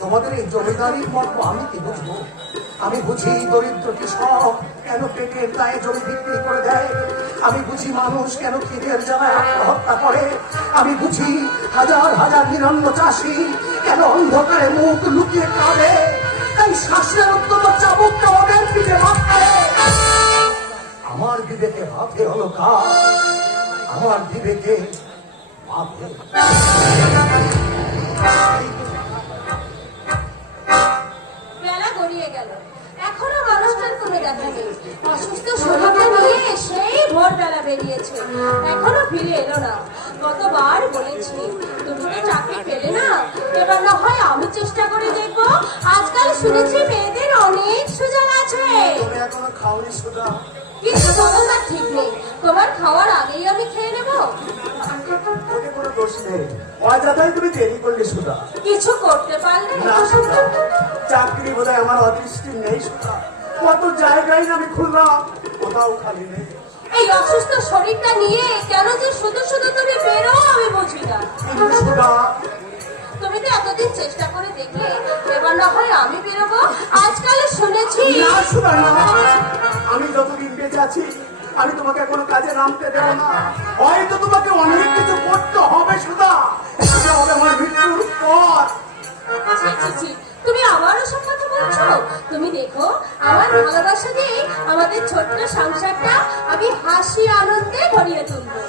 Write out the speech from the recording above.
তোমাদের এই জমিদারির মর্ম আমি কি বুঝবো? আমি বুঝি দরিদ্র কৃষক কেন পেটের দায়ে জমি বিক্রি করে দেয়। আমি বুঝি মানুষ কেন খিদের জ্বালায় আত্মহত্যা করে। আমি বুঝি হাজার হাজার নিরন্ন চাষি কেন অন্ধকারে মুখ লুকিয়ে কাঁদে। তাই শ্বাসের অন্তত চাবুকটা ওদের পিঠে মাথায়। আমার বিবেকে হাতে হলো কাজ, আমার বিবেকে মাথে। বেলা গড়িয়ে গেল, এখনো মানুষটার কোনো দেখা নেই। অসুস্থ শরীরটা নিয়ে সেই ভোরবেলা বেরিয়েছে, এখনো ফিরে এলো না। কতবার বলেছি তুমি তো চাকরি পেলে না, এবার না হয় আমি চেষ্টা করে দেখবো। আজকাল শুনেছি মেয়েদের অনেক সুযোগ আছে। তুমি এখনো খাওনি সুধা? কিন্তু তোমার ঠিক নেই, তোমার খাওয়ার আগেই আমি খেয়ে নেবো। ওকে কোনো দোষ নেই, অযথাই তুমি দেরি করলে সুধা। কিছু করতে পারলে না সুধা, চাকরি বোধহয় আমার অদৃষ্টি নেই সুধা। কত জায়গায় না আমি খুললাম, কোথাও খালি নেই। এই অসুস্থ শরীরটা নিয়ে কেন যে শুধু শুধু তুমি বেরো আমি বুঝি না। কিন্তু সুধা, তুমি তো এতদিন চেষ্টা করে দেখলে, এবার না হয় আমি বেরোবো। আজকাল শুনেছি না সুধা না, আমি যতদিন বেঁচে আছি আমি তোমাকে কোনো কাজে নামতে দেবো না। হয়তো তোমাকে অনেক কিছু করতে হবে সুধা, সেটা হবে আমার মৃত্যুর পর। ছি, ছি, ছি, তুমি আবারও সব কথা বলছো। তুমি দেখো আমার ভালোবাসা দিয়ে আমাদের ছোট্ট সংসারটা আমি হাসি আনন্দে ভরিয়ে তুলবো।